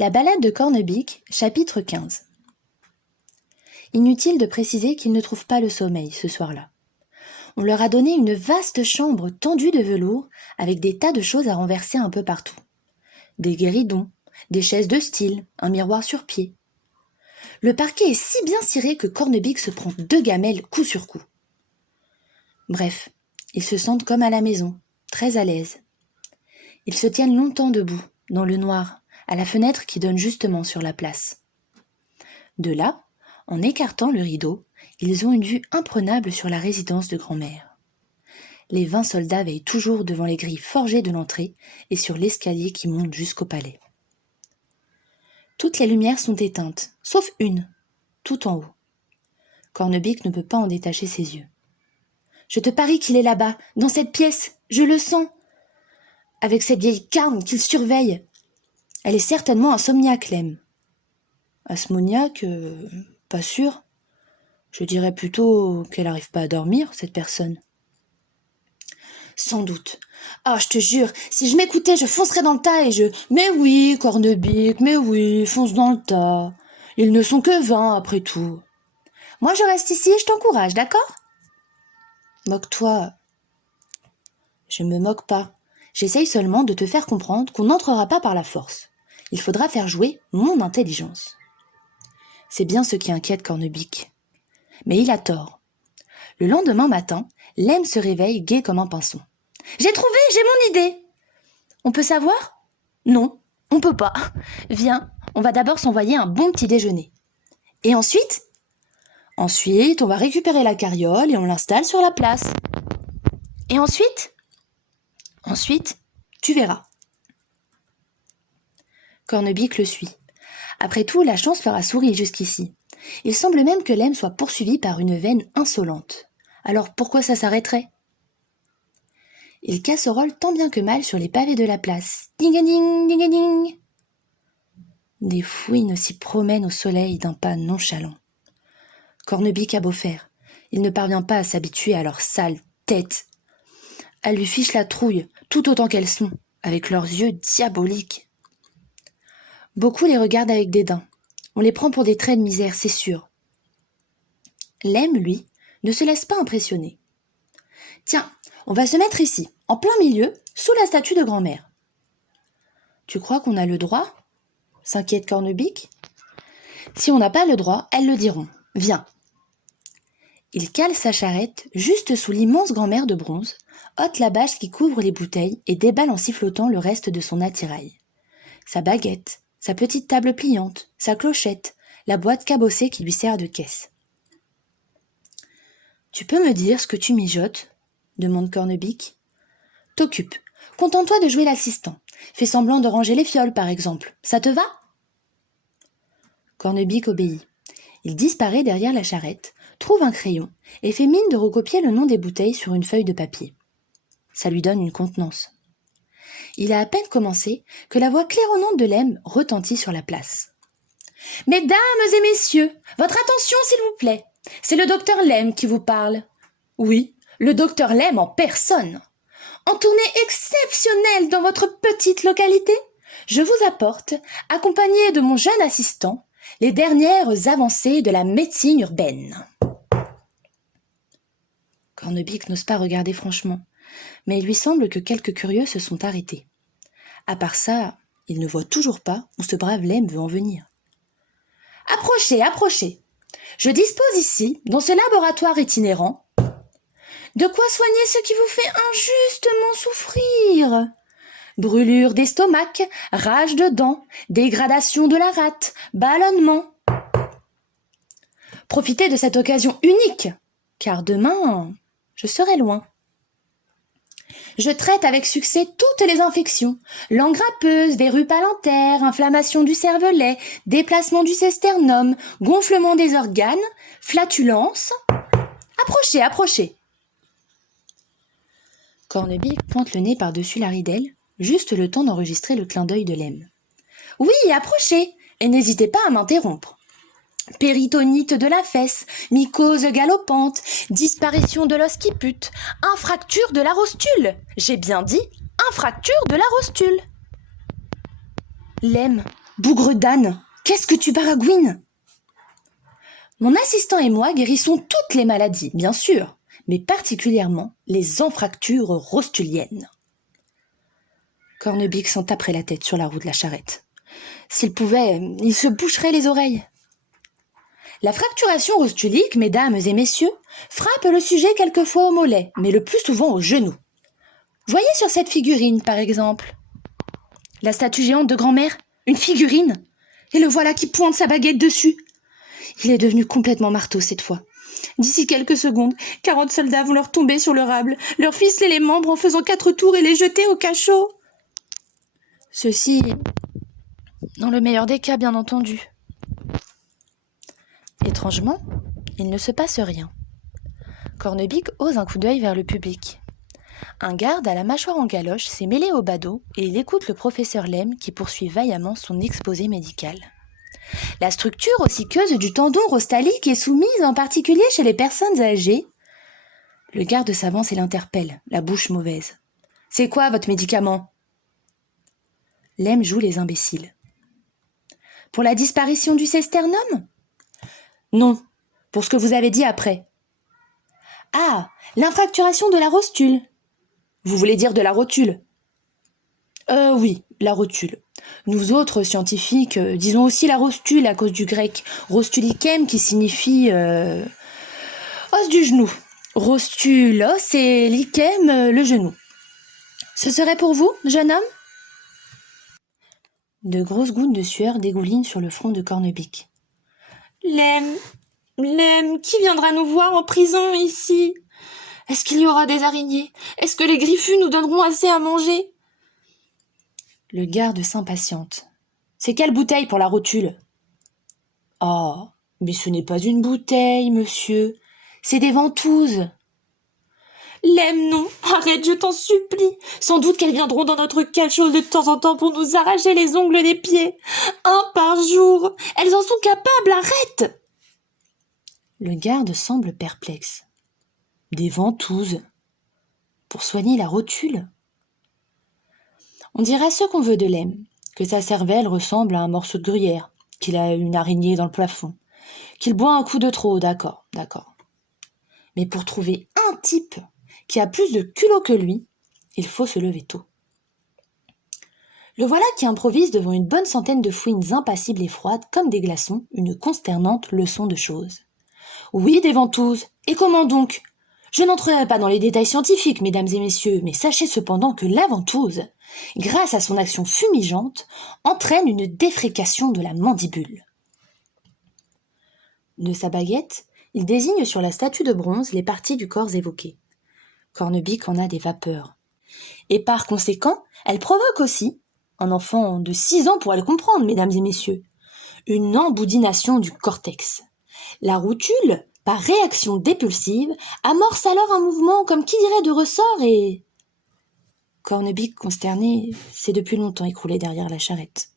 La balade de Cornebique, chapitre 15. Inutile de préciser qu'ils ne trouvent pas le sommeil ce soir-là. On leur a donné une vaste chambre tendue de velours avec des tas de choses à renverser un peu partout. Des guéridons, des chaises de style, un miroir sur pied. Le parquet est si bien ciré que Cornebique se prend 2 gamelles coup sur coup. Bref, ils se sentent comme à la maison, très à l'aise. Ils se tiennent longtemps debout, dans le noir, à la fenêtre qui donne justement sur la place. De là, en écartant le rideau, ils ont une vue imprenable sur la résidence de grand-mère. Les 20 soldats veillent toujours devant les grilles forgées de l'entrée et sur l'escalier qui monte jusqu'au palais. Toutes les lumières sont éteintes, sauf une, tout en haut. Cornebique ne peut pas en détacher ses yeux. « Je te parie qu'il est là-bas, dans cette pièce, je le sens. Avec cette vieille carne qu'il surveille. Elle est certainement insomniaque, Lem. » Asmoniaque, pas sûr. Je dirais plutôt qu'elle n'arrive pas à dormir, cette personne. Sans doute. Ah, je te jure, si je m'écoutais, je foncerais dans le tas et je... Mais oui, Cornebique, mais oui, fonce dans le tas. Ils ne sont que 20 après tout. Moi, je reste ici et je t'encourage, d'accord ? Moque-toi. Je me moque pas. J'essaye seulement de te faire comprendre qu'on n'entrera pas par la force. Il faudra faire jouer mon intelligence. C'est bien ce qui inquiète Cornebique. Mais il a tort. Le lendemain matin, Lem se réveille gai comme un pinson. « J'ai trouvé, j'ai mon idée !»« On peut savoir ?»« Non, on peut pas. Viens, on va d'abord s'envoyer un bon petit déjeuner. Et ensuite ? Ensuite, on va récupérer la carriole et on l'installe sur la place. Et ensuite ? Ensuite, tu verras. » Cornebique le suit. Après tout, la chance leur a souri jusqu'ici. Il semble même que Lem soit poursuivi par une veine insolente. Alors pourquoi ça s'arrêterait ? Il casserole tant bien que mal sur les pavés de la place. Ding-a-ding, ding-a-ding. Des fouines s'y promènent au soleil d'un pas nonchalant. Cornebique a beau faire, il ne parvient pas à s'habituer à leurs sales têtes. Elles lui fichent la trouille, tout autant qu'elles sont, avec leurs yeux diaboliques. Beaucoup les regardent avec dédain. On les prend pour des traits de misère, c'est sûr. Lem, lui, ne se laisse pas impressionner. « Tiens, on va se mettre ici, en plein milieu, sous la statue de grand-mère. »« Tu crois qu'on a le droit ?» s'inquiète Cornebique. « Si on n'a pas le droit, elles le diront. Viens. » Il cale sa charrette juste sous l'immense grand-mère de bronze, ôte la bâche qui couvre les bouteilles et déballe en sifflotant le reste de son attirail. Sa baguette, sa petite table pliante, sa clochette, la boîte cabossée qui lui sert de caisse. « Tu peux me dire ce que tu mijotes ?» demande Cornebique. « T'occupe. Contente-toi de jouer l'assistant. Fais semblant de ranger les fioles, par exemple. Ça te va ?» Cornebique obéit. Il disparaît derrière la charrette, trouve un crayon et fait mine de recopier le nom des bouteilles sur une feuille de papier. Ça lui donne une contenance. Il a à peine commencé que la voix claironnante de Lem retentit sur la place. « Mesdames et messieurs, votre attention s'il vous plaît. C'est le docteur Lem qui vous parle. Oui, le docteur Lem en personne. En tournée exceptionnelle dans votre petite localité, je vous apporte, accompagné de mon jeune assistant, les dernières avancées de la médecine urbaine. » Cornebique n'ose pas regarder franchement, mais il lui semble que quelques curieux se sont arrêtés. À part ça, il ne voit toujours pas où ce brave Lem veut en venir. « Approchez, approchez. Je dispose ici, dans ce laboratoire itinérant, de quoi soigner ce qui vous fait injustement souffrir. Brûlure d'estomac, rage de dents, dégradation de la rate, ballonnement. Profitez de cette occasion unique, car demain, je serai loin. Je traite avec succès toutes les infections, langue râpeuse, verrue palentaire, inflammation du cervelet, déplacement du cesternum, gonflement des organes, flatulence. Approchez, approchez. » Cornebique pointe le nez par-dessus la ridelle, juste le temps d'enregistrer le clin d'œil de Lem. « Oui, approchez, et n'hésitez pas à m'interrompre. Péritonite de la fesse, mycose galopante, disparition de l'os qui pute, infracture de la rostule. J'ai bien dit infracture de la rostule. » Lem, Bougre d'âne, qu'est-ce que tu baragouines ? Mon assistant et moi guérissons toutes les maladies, bien sûr, mais particulièrement les anfractures rostuliennes. Cornebique s'en taperait la tête sur la roue de la charrette. S'il pouvait, il se boucherait les oreilles. La fracturation rostulique, mesdames et messieurs, frappe le sujet quelquefois au mollet, mais le plus souvent au genou. Voyez sur cette figurine, par exemple. La statue géante de grand-mère, une figurine, et le voilà qui pointe sa baguette dessus. Il est devenu complètement marteau cette fois. D'ici quelques secondes, 40 soldats vont leur tomber sur le rable, leur ficeler les membres en faisant 4 tours et les jeter au cachot. Ceci, dans le meilleur des cas, bien entendu. Étrangement, il ne se passe rien. Cornebique ose un coup d'œil vers le public. Un garde à la mâchoire en galoche s'est mêlé au badaud et il écoute le professeur Lem qui poursuit vaillamment son exposé médical. La structure ossiqueuse du tendon rostalique est soumise en particulier chez les personnes âgées. Le garde s'avance et l'interpelle, la bouche mauvaise. « C'est quoi votre médicament ?» Lem joue les imbéciles. « Pour la disparition du cesternum ?»« Non, pour ce que vous avez dit après. »« Ah, l'infracturation de la rostule. »« Vous voulez dire de la rotule ?»« Oui, la rotule. Nous autres scientifiques, disons aussi la rostule à cause du grec rostulicem qui signifie os du genou. Rostule, os et licem, le genou. Ce serait pour vous, jeune homme ? De grosses gouttes de sueur dégoulinent sur le front de Cornebique. Lem, qui viendra nous voir en prison ici ? Est-ce qu'il y aura des araignées ? Est-ce que les griffus nous donneront assez à manger ? Le garde s'impatiente. C'est quelle bouteille pour la rotule ? Oh, mais ce n'est pas une bouteille, monsieur. C'est des ventouses. Lem, non, arrête, je t'en supplie. Sans doute qu'elles viendront dans notre cachot de temps en temps pour nous arracher les ongles des pieds. 1 par jour. Elles en sont capables, arrête. Le garde semble perplexe. Des ventouses. Pour soigner la rotule ? On dira ce qu'on veut de Lem, que sa cervelle ressemble à un morceau de gruyère, qu'il a une araignée dans le plafond, qu'il boit un coup de trop, d'accord. Mais pour trouver un type qui a plus de culot que lui, il faut se lever tôt. Le voilà qui improvise devant une bonne centaine de fouines impassibles et froides comme des glaçons une consternante leçon de choses. Oui, des ventouses. Et comment donc ? Je n'entrerai pas dans les détails scientifiques, mesdames et messieurs, mais sachez cependant que la ventouse, grâce à son action fumigeante, entraîne une défrécation de la mandibule. De sa baguette, il désigne sur la statue de bronze les parties du corps évoquées. Cornebique en a des vapeurs. Et par conséquent, elle provoque aussi, un enfant de 6 ans pourrait le comprendre, mesdames et messieurs, une emboudination du cortex. La rotule, par réaction dépulsive, amorce alors un mouvement comme qui dirait de ressort et... Cornebique, consterné, s'est depuis longtemps écroulé derrière la charrette.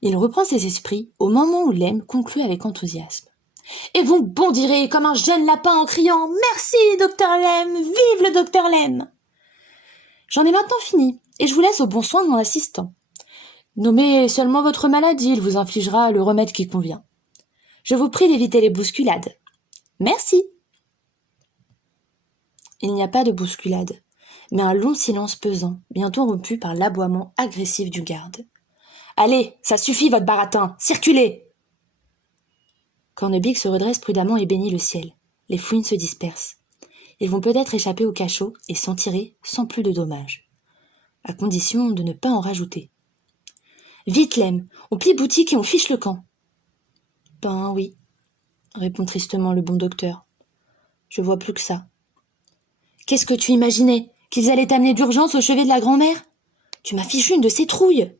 Il reprend ses esprits au moment où Lem conclut avec enthousiasme. Et vous bondirez comme un jeune lapin en criant « Merci, docteur Lem, vive le docteur Lem !» J'en ai maintenant fini, et je vous laisse au bon soin de mon assistant. Nommez seulement votre maladie, il vous infligera le remède qui convient. Je vous prie d'éviter les bousculades. Merci. Il n'y a pas de bousculade, mais un long silence pesant, bientôt rompu par l'aboiement agressif du garde. « Allez, ça suffit votre baratin, circulez !» Cornebique se redresse prudemment et bénit le ciel. Les fouines se dispersent. Ils vont peut-être échapper au cachot et s'en tirer sans plus de dommages. À condition de ne pas en rajouter. « Vite, Lem, on plie boutique et on fiche le camp. »« Ben oui, » répond tristement le bon docteur. « Je vois plus que ça. »« Qu'est-ce que tu imaginais ? Qu'ils allaient t'amener d'urgence au chevet de la grand-mère ? Tu m'as fichu une de ces trouilles !»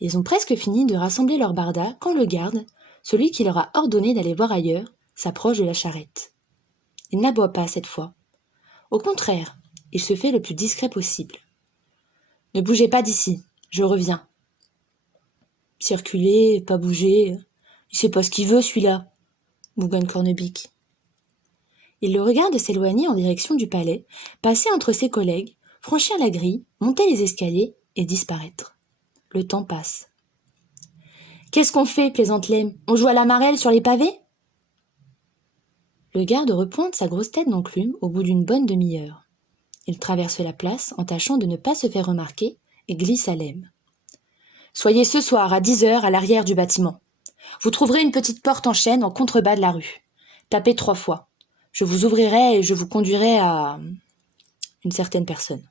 Ils ont presque fini de rassembler leurs bardas quand le garde, celui qui leur a ordonné d'aller voir ailleurs, s'approche de la charrette. Il n'aboie pas cette fois. Au contraire, il se fait le plus discret possible. « Ne bougez pas d'ici, je reviens. » Circuler, pas bouger, il sait pas ce qu'il veut celui-là, bougonne Cornebique. Il le regarde s'éloigner en direction du palais, passer entre ses collègues, franchir la grille, monter les escaliers et disparaître. Le temps passe. Qu'est-ce qu'on fait, plaisante Lem? On joue à la marelle sur les pavés? Le garde repointe sa grosse tête d'enclume au bout d'une bonne demi-heure. Il traverse la place en tâchant de ne pas se faire remarquer et glisse à Lem. Soyez ce soir à 10 heures à l'arrière du bâtiment. Vous trouverez une petite porte en chêne en contrebas de la rue. Tapez 3 fois. Je vous ouvrirai et je vous conduirai à une certaine personne.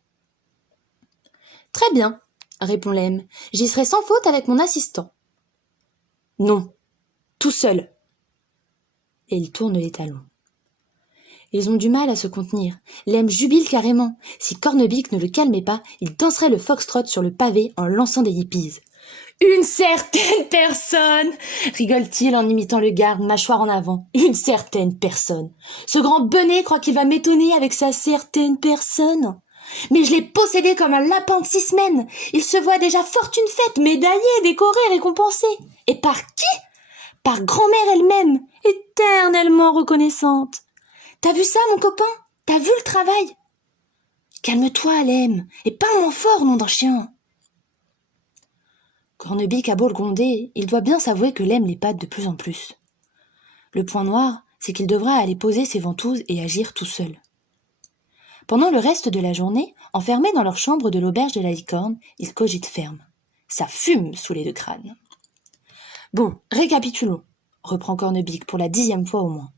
Très bien, répond Lem. J'y serai sans faute avec mon assistant. Non, tout seul. Et il tourne les talons. Ils ont du mal à se contenir. Lem jubile carrément. Si Cornebique ne le calmait pas, il danserait le foxtrot sur le pavé en lançant des yippies. Une certaine personne, rigole-t-il en imitant le garde, mâchoire en avant. Une certaine personne. Ce grand benet croit qu'il va m'étonner avec sa certaine personne. Mais je l'ai possédé comme un lapin de 6 semaines. Il se voit déjà fortune faite, médaillé, décoré, récompensé. Et par qui? Par grand-mère elle-même, éternellement reconnaissante. T'as vu ça, mon copain? T'as vu le travail? Calme-toi, Lem, et parle-moi fort, nom d'un chien. Cornebique a beau le gronder, il doit bien s'avouer que Lem l'épate de plus en plus. Le point noir, c'est qu'il devra aller poser ses ventouses et agir tout seul. Pendant le reste de la journée, enfermés dans leur chambre de l'auberge de la Licorne, ils cogitent ferme. Ça fume sous les 2 crânes. Bon, récapitulons, reprend Cornebique pour la 10e fois au moins.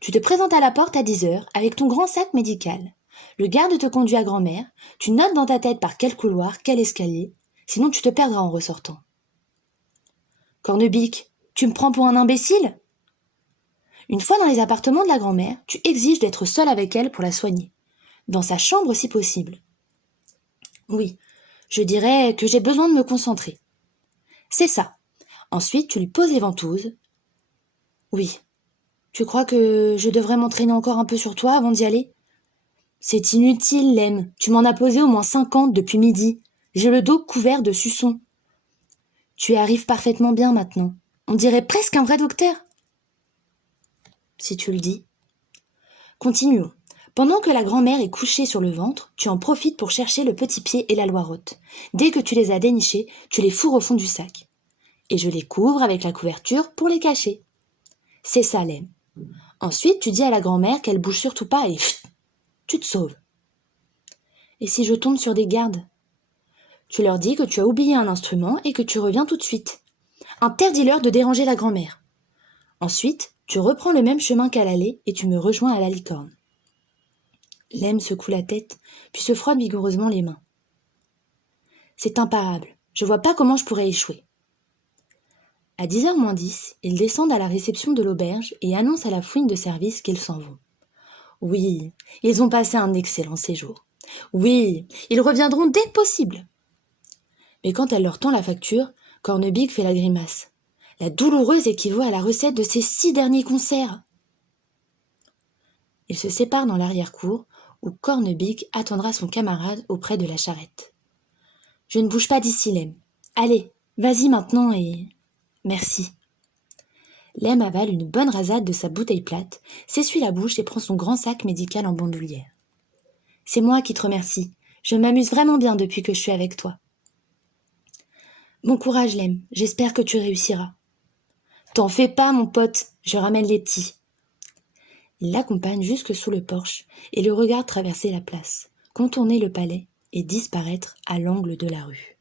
Tu te présentes à la porte à 10 heures avec ton grand sac médical. Le garde te conduit à grand-mère, tu notes dans ta tête par quel couloir, quel escalier, sinon tu te perdras en ressortant. Cornebique, tu me prends pour un imbécile? Une fois dans les appartements de la grand-mère, tu exiges d'être seul avec elle pour la soigner. Dans sa chambre si possible. Oui, je dirais que j'ai besoin de me concentrer. C'est ça. Ensuite, tu lui poses les ventouses. Oui. Tu crois que je devrais m'entraîner encore un peu sur toi avant d'y aller? C'est inutile, Lem. Tu m'en as posé au moins 50 depuis midi. J'ai le dos couvert de suçons. Tu y arrives parfaitement bien maintenant. On dirait presque un vrai docteur. Si tu le dis. Continuons. Pendant que la grand-mère est couchée sur le ventre, tu en profites pour chercher le petit pied et la loirotte. Dès que tu les as dénichés, tu les fourres au fond du sac. Et je les couvre avec la couverture pour les cacher. C'est ça, Lem. Ensuite, tu dis à la grand-mère qu'elle bouge surtout pas et tu te sauves. Et si je tombe sur des gardes? Tu leur dis que tu as oublié un instrument et que tu reviens tout de suite. Interdis-leur de déranger la grand-mère. Ensuite, tu reprends le même chemin qu'à l'aller et tu me rejoins à la Licorne. Lem secoue la tête, puis se frotte vigoureusement les mains. C'est imparable. Je vois pas comment je pourrais échouer. À 10h moins 10, ils descendent à la réception de l'auberge et annoncent à la fouine de service qu'ils s'en vont. Oui, ils ont passé un excellent séjour. Oui, ils reviendront dès que possible. Mais quand elle leur tend la facture, Cornebique fait la grimace. La douloureuse équivaut à la recette de ses 6 derniers concerts. Ils se séparent dans l'arrière-cour, où Cornebique attendra son camarade auprès de la charrette. Je ne bouge pas d'ici, Lem. Allez, vas-y maintenant et... Merci. Lem avale une bonne rasade de sa bouteille plate, s'essuie la bouche et prend son grand sac médical en bandoulière. C'est moi qui te remercie. Je m'amuse vraiment bien depuis que je suis avec toi. Bon courage, Lem. J'espère que tu réussiras. T'en fais pas, mon pote. Je ramène les petits. Il l'accompagne jusque sous le porche et le regarde traverser la place, contourner le palais et disparaître à l'angle de la rue.